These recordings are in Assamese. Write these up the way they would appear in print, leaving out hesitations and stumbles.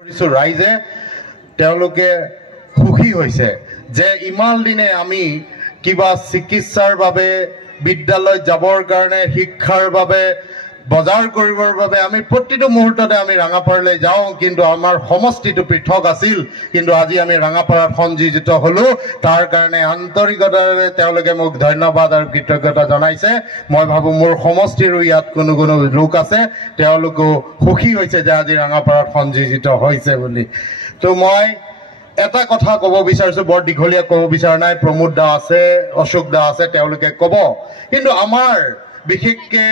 ৰাইজে তেওঁলোকে সুখী হৈছে যে ইমান দিনে আমি কিবা চিকিৎসাৰ বাবে বিদ্যালয় যাবৰ কাৰণে শিক্ষাৰ বাবে বজাৰ কৰিবৰ বাবে আমি প্ৰতিটো মুহূৰ্ততে আমি ৰাঙাপাৰালৈ যাওঁ কিন্তু আমাৰ সমষ্টিটো পৃথক আছিল কিন্তু আজি আমি ৰাঙাপাৰাত সংযোজিত হলো তাৰ কাৰণে আন্তৰিকতাৰে তেওঁলোকে মোক ধন্যবাদ আৰু কৃতজ্ঞতা জনাইছে মই ভাবো মোৰ সমষ্টিৰো ইয়াত কোনো লোক আছে তেওঁলোকো সুখী হৈছে যে আজি ৰাঙাপাৰাত সংযোজিত হৈছে বুলি তো মই এটা কথা ক'ব বিচাৰিছো বৰ দীঘলীয়া ক'ব বিচৰা নাই প্ৰমোদ দা আছে অশোক দা আছে তেওঁলোকে ক'ব কিন্তু আমাৰ বিশেষকে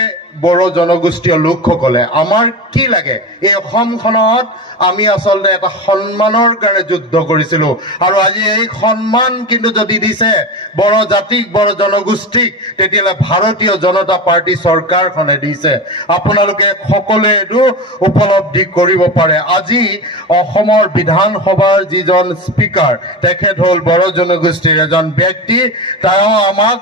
বড় জনগোষ্ঠীয় লোকসকলে আমাৰ কি লাগে এই অসমখনত আমি আসলতে এটা সন্মানৰ কাৰণে যুদ্ধ কৰিছিলো আৰু আজি এই সন্মান কিন্তু যদি দিছে বড় জাতিক বড় জনগোষ্ঠীক তেতিয়ালে ভাৰতীয় জনতা পাৰ্টি চৰকাৰখনে দিছে আপোনালোকে সকলোৱে এইটো উপলব্ধি কৰিব পাৰে আজি অসমৰ বিধানসভাৰ যিজন স্পিকাৰ তেখেত হ'ল বড় জনগোষ্ঠীৰ এজন ব্যক্তি তেওঁ আমাক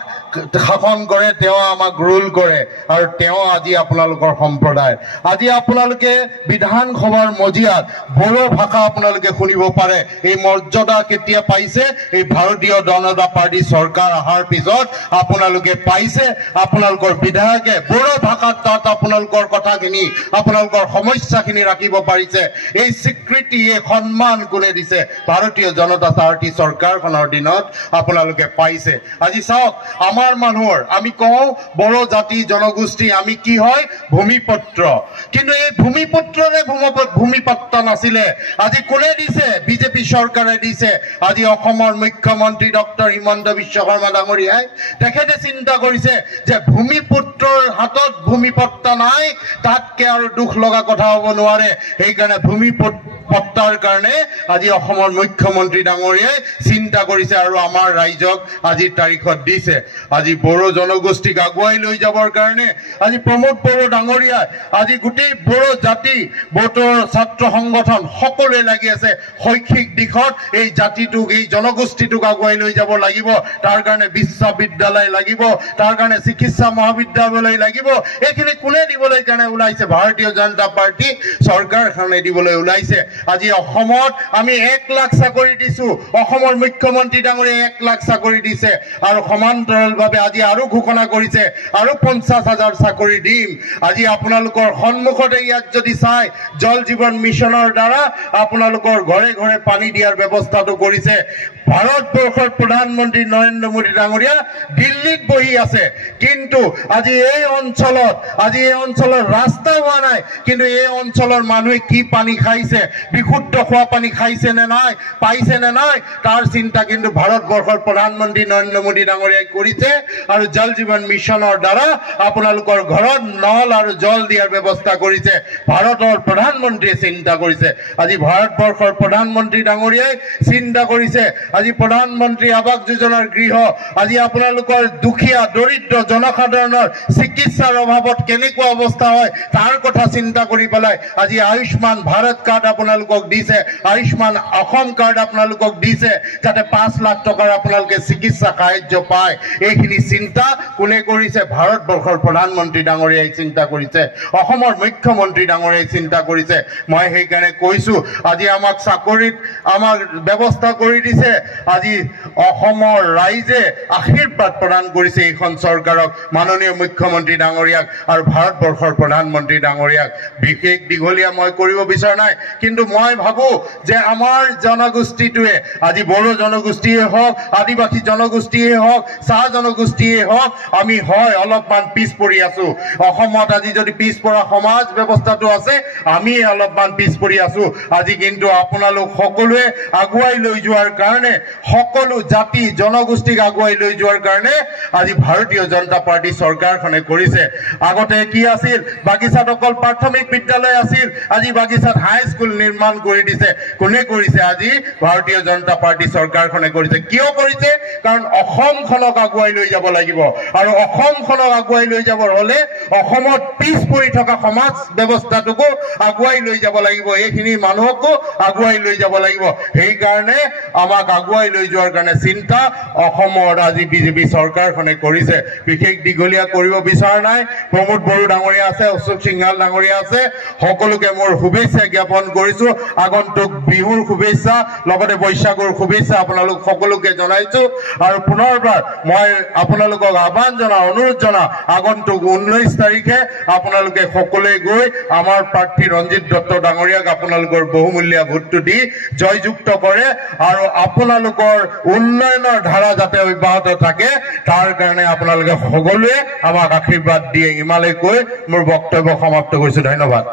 শাসন কৰে তেওঁ আমাক ৰুল কৰে আৰু তেওঁ আজি আপোনালোকৰ সম্প্ৰদায় আজি আপোনালোকে বিধানসভাৰ মজিয়াত বড়ো ভাষা আপোনালোকে শুনিব পাৰে এই মৰ্যাদা কেতিয়া পাইছে এই ভাৰতীয় জনতা পাৰ্টি চৰকাৰ অহাৰ পিছত আপোনালোকে পাইছে আপোনালোকৰ বিধায়কে বড়ো ভাষাত তাত আপোনালোকৰ কথাখিনি আপোনালোকৰ সমস্যাখিনি ৰাখিব পাৰিছে এই স্বীকৃতি এই সন্মান কোনে দিছে ভাৰতীয় জনতা পাৰ্টি চৰকাৰখনৰ দিনত আপোনালোকে পাইছে আজি চাওক আমাৰ মানুহৰ আমি কওঁ বড়ো জাতি জনগোষ্ঠী আমি কি হয় ভূমিপত্ৰ কিন্তু এই ভূমিপত্ৰৰে ভূমিপত্তা নাছিলে আজি কোনে দিছে বিজেপি চৰকাৰে দিছে আজি অসমৰ মুখ্যমন্ত্ৰী ডক্টৰ হিমন্ত বিশ্ব শৰ্মা ডাঙৰীয়াই তেখেতে চিন্তা কৰিছে যে ভূমিপুত্ৰৰ হাতত ভূমিপত্তা নাই তাতকে আৰু দুখ লগা কথা হ'ব নোৱাৰে সেইকাৰণে ভূমিপত্তাৰ কাৰণে আজি অসমৰ মুখ্যমন্ত্ৰী ডাঙৰীয়াই চিন্তা কৰিছে আৰু আমাৰ ৰাইজক আজি তাৰিখত দিছে আজি বড়ো জনগোষ্ঠীক আগুৱাই লৈ যাবৰ কাৰণে আজি প্ৰমোদ বড়ো ডাঙৰীয়াই আজি গোটেই বড়ো জাতি বড়ো ছাত্ৰ সংগঠন সকলোৱে লাগি আছে শৈক্ষিক দিশত এই জাতিটোক এই জনগোষ্ঠীটোক আগুৱাই লৈ যাব লাগিব তাৰ কাৰণে বিশ্ববিদ্যালয় লাগিব তাৰ কাৰণে চিকিৎসা মহাবিদ্যালয় লাগিব এইখিনি কোনে দিবলৈ কাৰণে ওলাইছে ভাৰতীয় জনতা পাৰ্টি চৰকাৰখনে দিবলৈ ওলাইছে আজি অসমত আমি 1 লাখ চাকৰি দিছো অসমৰ মুখ্যমন্ত্ৰী ডাঙৰীয়াই 1 লাখ চাকৰি দিছে আৰু সমান্তৰালভাৱে আজি আৰু ঘোষণা কৰিছে আৰু 50,000 চাকৰি দিম আজি আপোনালোকৰ সন্মুখতে ইয়াত যদি চাই জল জীৱন মিছনৰ দ্বাৰা আপোনালোকৰ ঘৰে ঘৰে পানী দিয়াৰ ব্যৱস্থাটো কৰিছে ভাৰতবৰ্ষৰ প্ৰধানমন্ত্ৰী নৰেন্দ্ৰ মোদী ডাঙৰীয়া দিল্লীত বহি আছে কিন্তু আজি এই অঞ্চলৰ ৰাস্তা হোৱা নাই কিন্তু এই অঞ্চলৰ মানুহে কি পানী খাইছে বিশুদ্ধ খোৱা পানী খাইছে নে নাই পাইছে নে নাই তাৰ চিন্তা কিন্তু ভাৰতবৰ্ষৰ প্ৰধানমন্ত্ৰী নৰেন্দ্ৰ মোদী ডাঙৰীয়াই কৰিছে আৰু জল জীৱন মিছনৰ দ্বাৰা আপোনালোকৰ ঘৰত নল আৰু জল দিয়াৰ ব্যৱস্থা কৰিছে ভাৰতৰ প্ৰধানমন্ত্ৰীয়ে চিন্তা কৰিছে আজি ভাৰতবৰ্ষৰ প্ৰধানমন্ত্ৰী ডাঙৰীয়াই চিন্তা কৰিছে আজি প্ৰধানমন্ত্ৰী আৱাস যোজনাৰ গৃহ আজি আপোনালোকৰ দুখীয়া দৰিদ্ৰ জনসাধাৰণৰ চিকিৎসাৰ অভাৱত কেনেকুৱা অৱস্থা হয় তাৰ কথা চিন্তা কৰি পেলাই আজি আয়ুষ্মান ভাৰত কাৰ্ড আপোনালোকক দিছে আয়ুষ্মান অসম কাৰ্ড আপোনালোকক দিছে যাতে 5 লাখ টকাৰ আপোনালোকে চিকিৎসা সাহায্য পায় এইখিনি চিন্তা কোনে কৰিছে ভাৰতবৰ্ষৰ প্ৰধানমন্ত্ৰী ডাঙৰীয়াই চিন্তা কৰিছে অসমৰ মুখ্যমন্ত্ৰী ডাঙৰীয়াই চিন্তা কৰিছে মই সেইকাৰণে কৈছো আজি আমাক চাকৰিত আমাক ব্যৱস্থা কৰি দিছে আজি অসমৰ ৰাইজে আশীৰ্বাদ প্ৰদান কৰিছে এইখন চৰকাৰক মাননীয় মুখ্যমন্ত্ৰী ডাঙৰীয়াক আৰু ভাৰতবৰ্ষৰ প্ৰধানমন্ত্ৰী ডাঙৰীয়াক বিশেষ দীঘলীয়া মই কৰিব বিচৰা নাই কিন্তু মই ভাবো যে আমাৰ জনগোষ্ঠীটোৱে আজি বড়ো জনগোষ্ঠীয়ে হওক আদিবাসী জনগোষ্ঠীয়ে হওক চাহ জনগোষ্ঠীয়ে হওক আমি হয় অলপমান পিছ পৰি আছো অসমত আজি যদি পিছ পৰা সমাজ ব্যৱস্থাটো আছে আমি অলপমান পিছ পৰি আছো আজি কিন্তু আপোনালোক সকলোৱে আগুৱাই লৈ যোৱাৰ কাৰণে সকলো জাতি জনগোষ্ঠীক আগুৱাই লৈ যোৱাৰ কাৰণে আজি ভাৰতীয় জনতা পাৰ্টি চৰকাৰখনে কৰিছে আগতে কি আছিল বাগিচাত অকল প্ৰাথমিক বিদ্যালয় আছিল আজি বাগিচাত হাই স্কুল নিৰ্মাণ কৰি দিছে কোনে কৰিছে আজি ভাৰতীয় জনতা পাৰ্টি চৰকাৰখনে কৰিছে কিয় কৰিছে কাৰণ অসমখনক আগুৱাই লৈ যাব লাগিব আৰু অসমখনক আগুৱাই লৈ যাবৰ হলে অসমত পিছ পৰি থকা সমাজ ব্যৱস্থাটোকো আগুৱাই লৈ যাব লাগিব এইখিনি মানুহকো আগুৱাই লৈ যাব লাগিব সেইকাৰণে আমাক আগুৱাই লৈ যোৱাৰ কাৰণে চিন্তা অসমৰ আজি বিজেপি চৰকাৰখনে কৰিছে বিশেষ দীঘলীয়া কৰিব বিচৰা নাই প্ৰমোদ বড়ো ডাঙৰীয়া আছে অশোক সিংহাল ডাঙৰীয়া আছে সকলোকে মোৰ শুভেচ্ছা জ্ঞাপন কৰিছো কৰিছো আগন্তুক বিহুৰ শুভেচ্ছা লগতে বৈশাখৰ শুভেচ্ছা আপোনালোক সকলোকে জনাইছো আৰু পুনৰবাৰ মই আপোনালোকক আহ্বান জনা অনুৰোধ জনা আগন্তুক 19 তাৰিখে আপোনালোকে সকলোৱে গৈ আমাৰ প্ৰাৰ্থী ৰঞ্জিত দত্ত ডাঙৰীয়াক আপোনালোকৰ বহুমূলীয়া ভোটটো দি জয়যুক্ত কৰে আৰু আপোনালোকৰ উন্নয়নৰ ধাৰা যাতে অব্যাহত থাকে তাৰ কাৰণে আপোনালোকে সকলোৱে আমাক আশীৰ্বাদ দিয়ে ইমালে কৈ মোৰ বক্তব্য সমাপ্ত কৰিছো ধন্যবাদ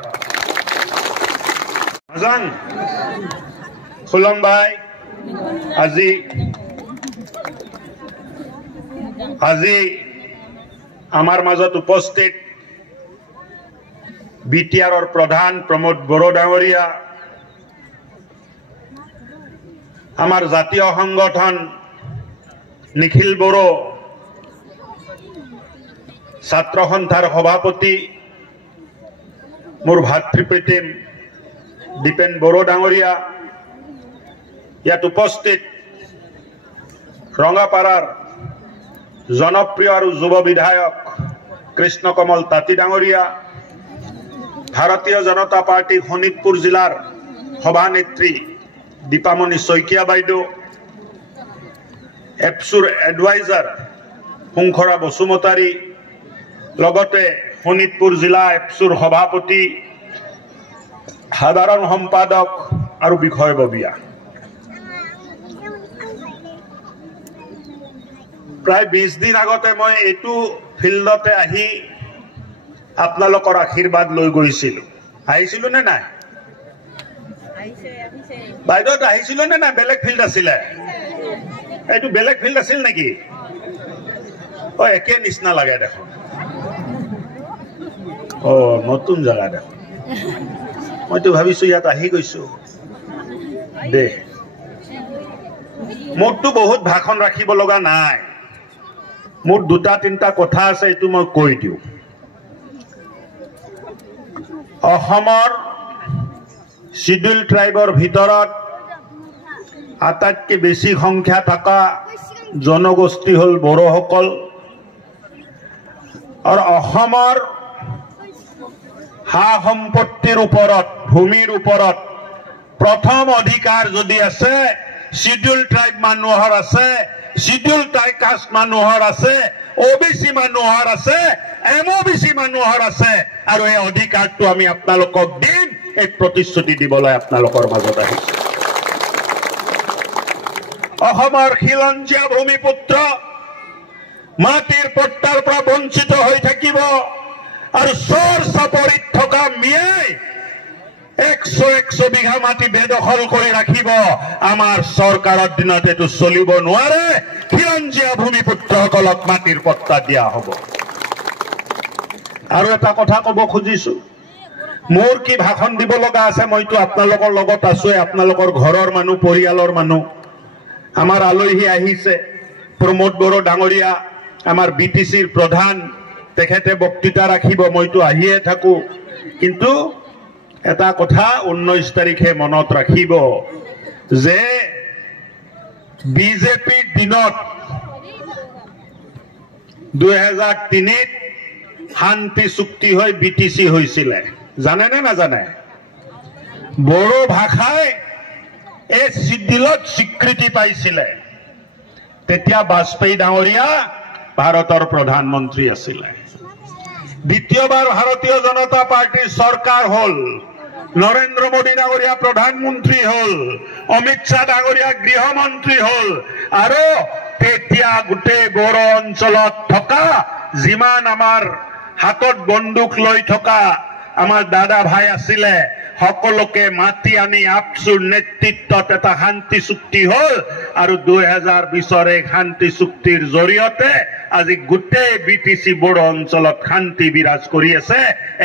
আজান খুলম ভাই আজি আমাৰ মাজত উপস্থিত বিটিআৰৰ প্ৰধান প্ৰমোদ বড়ো ডাঙৰীয়া আমাৰ জাতীয় সংগঠন নিখিল বড়ো ছাত্ৰ সন্থাৰ সভাপতি মোৰ ভাতৃপ্ৰীতিম দীপেন বড়ো ডাঙৰীয়া ইয়াত উপস্থিত ৰঙাপাৰাৰ জনপ্ৰিয় আৰু যুৱ বিধায়ক কৃষ্ণ কমল তাঁতী ডাঙৰীয়া ভাৰতীয় জনতা পাৰ্টি শোণিতপুৰ জিলাৰ সভানেত্ৰী দীপামণি শইকীয়া বাইদেউ এপছুৰ এডভাইজাৰ শুংখৰা বসুমতাৰী লগতে শোণিতপুৰ জিলা এপছুৰ সভাপতি সাধাৰণ সম্পাদক আৰু বিষয়ববীয়া প্ৰায় 20 দিন আগতে মই এইটো ফিল্ডতে আহি আপোনালোকৰ আশীৰ্বাদ লৈ গৈছিলো আহিছিলো নে নাই বাইদেউ আহিছিলো নে নাই বেলেগ ফিল্ড আছিলে এইটো বেলেগ ফিল্ড আছিল নেকি একে নিচিনা লাগে দেখোন নতুন জায়গা দেখোন মইতো ভাবিছো ইয়াত আহি গৈছো দে মোৰতো বহুত ভাষণ ৰাখিব লগা নাই মোৰ দুটা তিনটা কথা আছে এইটো মই কৈ দিওঁ অসমৰ শিডিউল ট্ৰাইবৰ ভিতৰত আটাইতকৈ বেছি সংখ্যা থকা জনগোষ্ঠী হ'ল বড়োসকল আৰু অসমৰ হা সম্পত্তিৰ ওপৰত ভূমিৰ ওপৰত প্ৰথম অধিকাৰ যদি আছে শিডিউল ট্ৰাইব মানুহৰ আছে শিডিউল কাষ্ট মানুহৰ আছে ওবিসি মানুহৰ আছে এমওবিসি মানুহৰ আছে আৰু এই অধিকাৰটো আমি আপোনালোকক দিম এই প্ৰতিশ্ৰুতি দিবলৈ আপোনালোকৰ মাজত আহিছে অসমৰ খিলঞ্জীয়া ভূমিপুত্ৰ মাটিৰ পট্টাৰ পৰা বঞ্চিত হৈ থাকিব আৰু চৰ চাপৰিত থকা মিয়াই 100 বিঘা মাটি বেদখল কৰি ৰাখিব আমাৰ চৰকাৰৰ দিনত এইটো চলিব নোৱাৰে খিলঞ্জীয়া ভূমিপুত্ৰসকলক মাটিৰ পট্টা দিয়া হ'ব আৰু এটা কথা ক'ব খুজিছো মোৰ কি ভাষণ দিব লগা আছে মইতো আপোনালোকৰ লগত আছো আপোনালোকৰ ঘৰৰ মানুহ পৰিয়ালৰ মানুহ আমাৰ আলহী আহিছে প্ৰমোদ বড়ো ডাঙৰীয়া আমাৰ বিটিচিৰ প্ৰধান তেখেতে বক্তৃতা ৰাখিব মইতো আহিয়ে থাকো কিন্তু এটা কথা 19 তাৰিখে মনত ৰাখিব যে বিজেপিৰ দিনত 2003 শান্তি চুক্তি হৈ বিটিচি হৈছিল জানে নে নাজানে বড়ো ভাষাই এই শিডিউলত স্বীকৃতি পাইছিল তেতিয়া বাজপেয়ী ডাঙৰীয়া ভাৰতৰ প্ৰধানমন্ত্ৰী আছিল দ্বিতীয়বাৰ ভাৰতীয় জনতা পাৰ্টিৰ চৰকাৰ হ'ল নৰেন্দ্ৰ মোদী ডাঙৰীয়া প্ৰধানমন্ত্ৰী হ'ল অমিত শাহ ডাঙৰীয়া গৃহমন্ত্ৰী হ'ল আৰু তেতিয়া গোটেই বড়ো অঞ্চলত থকা যিমান আমাৰ হাতত বন্দুক লৈ থকা আমাৰ দাদা ভাই আছিলে সকলোকে মাতি আনি আপসুৰ নেতৃত্বত এটা শান্তি চুক্তি হ'ল আৰু 2020 এই শান্তি চুক্তিৰ জৰিয়তে আজি গোটেই বিটিচি বড়ো অঞ্চলত শান্তি বিৰাজ কৰি আছে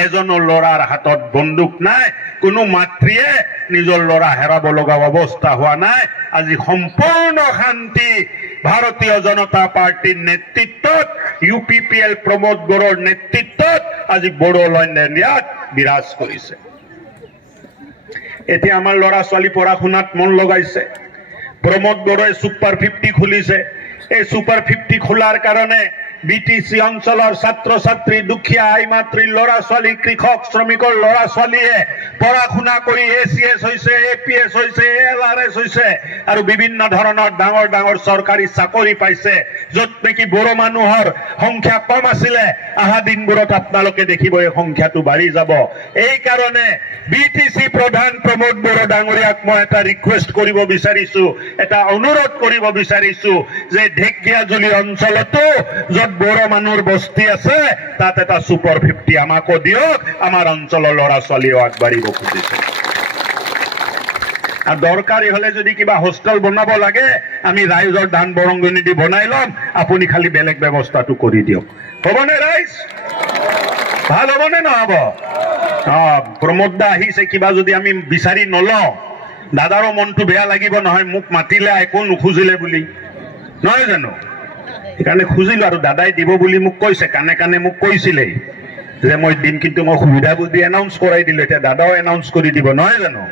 এজনো ল'ৰাৰ হাতত বন্দুক নাই কোনো মাতৃয়ে নিজৰ ল'ৰা হেৰাব লগা অৱস্থা হোৱা নাই আজি সম্পূৰ্ণ শান্তি ভাৰতীয় জনতা পাৰ্টিৰ নেতৃত্বত ইউপিপিএল প্ৰমোদ বড়োৰ নেতৃত্বত আজি বড়োলেণ্ড ইয়াত বিৰাজ কৰিছে এতিয়া আমাৰ ল'ৰা ছোৱালী পঢ়া শুনাত মন লগাইছে প্ৰমোদ বড়োৱে সুপাৰ 50 খুলিছে এই সুপাৰ 50 খোলাৰ কাৰণে বিটিসি অঞ্চলৰ ছাত্ৰ ছাত্ৰী দুখীয়া আই মাতৃৰ ল'ৰা ছোৱালী কৃষক শ্ৰমিকৰ ল'ৰা ছোৱালীয়ে পঢ়া শুনা কৰি এচিএছ হৈছে এপিএছ হৈছে এলআৰএছ হৈছে আৰু বিভিন্ন ধৰণৰ ডাঙৰ ডাঙৰ চৰকাৰী চাকৰি পাইছে য'ত নেকি বড়ো মানুহৰ সংখ্যা কম আছিলে আহা দিনবোৰত আপোনালোকে দেখিব এই সংখ্যাটো বাঢ়ি যাব এই কাৰণে বিটিসি প্ৰধান প্ৰমোদ বড়ো ডাঙৰীয়াক মই এটা ৰিকুৱেষ্ট কৰিব বিচাৰিছো এটা অনুৰোধ কৰিব বিচাৰিছো যে ঢেকিয়াজুলি অঞ্চলতো য'ত বড়ো মানুহৰ বস্তি আছে তাত এটা সুপাৰ 50 আমাকো দিয়ক আমাৰ অঞ্চলৰ ল'ৰা ছোৱালীও আগবাঢ়িব খুজিছে আৰ দৰকাৰি হলে যদি কিবা হোস্টেল বনাব লাগে আমি ৰাইজৰ দান বৰংগনি দি বনাই লম আপুনি খালি বেলেগ ব্যৱস্থাটো কৰি দিয়ক হবনে ৰাইজ ভাল হবনে নহব প্ৰমোদ দা আহিছে কিবা যদি আমি বিচাৰি নলওঁ দাদাৰো মনটো বেয়া লাগিব নহয় মোক মাতিলে একো নুখুজিলে বুলি নহয় জানো সেইকাৰণে খুজিলো আৰু দাদাই দিব বুলি মোক কৈছে কানে কানে মোক কৈছিলে যে মই দিম কিন্তু মই সুবিধা বুদ্ধি এনাউন্স কৰাই দিলো এতিয়া দাদাও এনাউন্স কৰি দিব নহয় জানো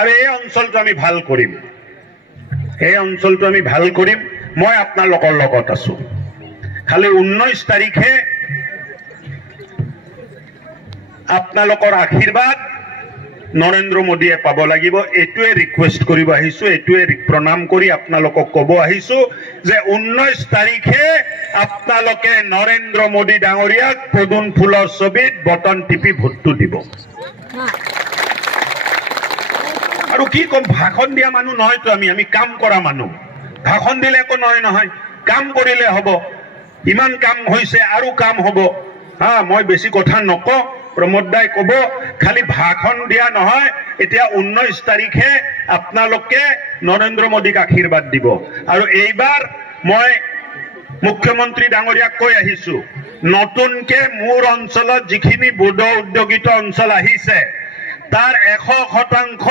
আৰু এই অঞ্চলটো আমি ভাল কৰিম মই আপোনালোকৰ লগত আছো খালি 19 তাৰিখে আপোনালোকৰ আশীৰ্বাদ নৰেন্দ্ৰ মোদীয়ে পাব লাগিব এটোৱে ৰিকুৱেষ্ট কৰিব আহিছো এটোৱে প্ৰণাম কৰি আপোনালোকক ক'ব আহিছো যে 19 তাৰিখে আপোনালোকে নৰেন্দ্ৰ মোদী ডাঙৰীয়াক পদুম ফুলৰ ছবিত বটন টিপি ভোটটো দিব আৰু কি কম ভাষণ দিয়া মানুহ নহয়তো আমি কাম কৰা মানুহ ভাষণ দিলে একো নহয় কাম কৰিলে হ'ব ইমান কাম হৈছে আৰু কাম হ'ব মই বেছি কথা নকওঁ প্ৰমোদ দাই ক'ব খালি ভাষণ দিয়া নহয় এতিয়া 19 তাৰিখে আপোনালোকে নৰেন্দ্ৰ মোদীক আশীৰ্বাদ দিব আৰু এইবাৰ মই মুখ্যমন্ত্ৰী ডাঙৰীয়াক কৈ আহিছো নতুনকে মোৰ অঞ্চলত যিখিনি বড়ো উদ্যোগিত অঞ্চল আহিছে তাৰ 100%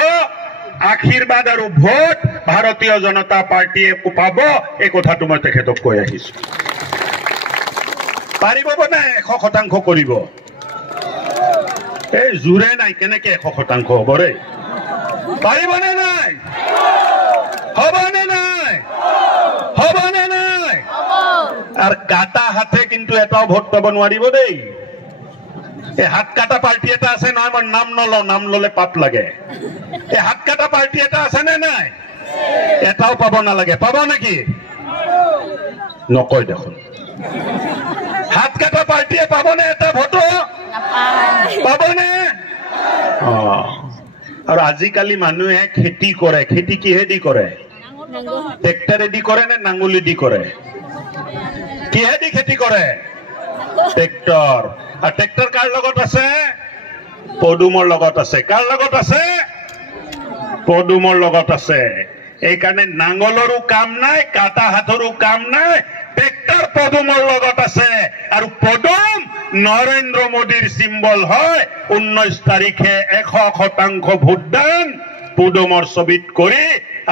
আশীৰ্বাদ আৰু ভোট ভাৰতীয় জনতা পাৰ্টিয়ে পাব এই কথাটো মই তেখেতক কৈ আহিছো পাৰিব না 100% কৰিব এই জুৰে নাই কেনেকে 100% হ'ব ৰে পাৰিবনে নাই হ'বনে নাই আৰু কাটা হাতে কিন্তু এটাও ভোট পাব নোৱাৰিব দেই এই হাত কাটা পাৰ্টি এটা আছে নহয় মই নাম ললে পাপ লাগে এই হাত কাটা পাৰ্টি এটা আছে নে নাই এটাও পাব নালাগে পাব নেকি নকয় দেখোন হাত কাটা পাৰ্টিয়ে পাবনে এটা ভোটো পাবনে আৰু আজিকালি মানুহে খেতি কৰে খেতি কিহেদি কৰে ট্ৰেক্টৰেদি কৰে নে নাঙলেদি কৰে কিহেদি খেতি কৰে ট্ৰেক্টৰ আৰ ট্ৰেক্টৰ কাৰ লগত আছে পদুমৰ লগত আছে কাৰ লগত আছে পদুমৰ লগত আছে এই কাৰণে নাঙলৰো কাম নাই কাটা হাতৰো কাম নাই ট্ৰেক্টৰ পদুমৰ লগত আছে আৰু পদুম নৰেন্দ্ৰ মোদীৰ সিম্বল হয় 19 তাৰিখে 100% ভোটদান পদুমৰ ছবিত কৰি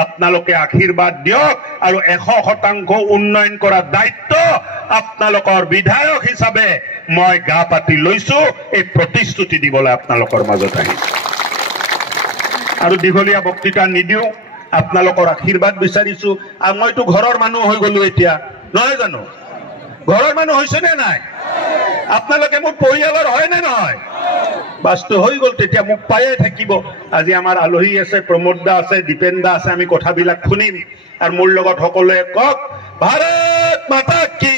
আপোনালোকে আশীৰ্বাদ দিয়ক আৰু 100% উন্নয়ন কৰা দায়িত্ব আপোনালোকৰ বিধায়ক হিচাপে মই গা পাতি লৈছো এই প্ৰতিশ্ৰুতি দিবলৈ আপোনালোকৰ মাজত আহিছো আৰু দীঘলীয়া বক্তৃতা নিদিও আপোনালোকৰ আশীৰ্বাদ বিচাৰিছো আৰু মইতো ঘৰৰ মানুহ হৈ গলো এতিয়া নহয় জানো ঘৰৰ মানুহ হৈছে নে নাই আপোনালোকে মোৰ পৰিয়ালৰ হয় নে নহয় বাস্তু হৈ গল তেতিয়া মোক পায়ে থাকিব আজি আমাৰ আলহী আছে প্ৰমোদ দা আছে দীপেন দা আছে আমি কথাবিলাক শুনিম আৰু মোৰ লগত সকলোৱে কক ভাৰত মাতা কি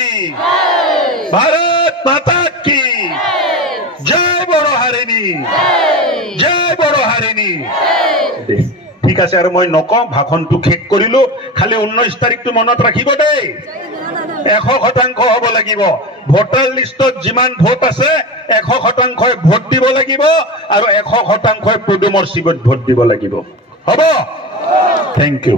জয় বড়ো হাৰিণী ঠিক আছে আৰু মই নকওঁ ভাষণটো শেষ কৰিলো খালি 19 তাৰিখটো মনত ৰাখিব দেই 100% হ'ব লাগিব ভোটাৰ লিষ্টত যিমান ভোট আছে 100% ভোট দিব লাগিব আৰু 100% পদুমৰ শিৱত ভোট দিব লাগিব হ'ব থেংক ইউ